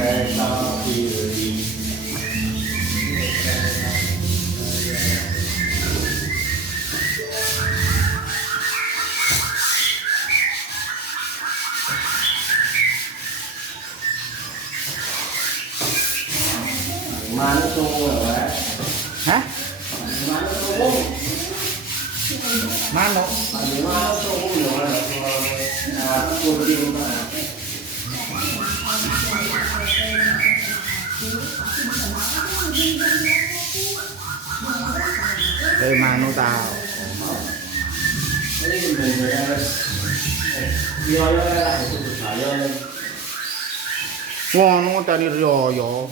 Mana tuh? Hah? Mana tuh? Mano. Mana tuh? Kucing mana? Mano tao. Ini benar-benar biaya lah itu saya. Ngono tadi yo.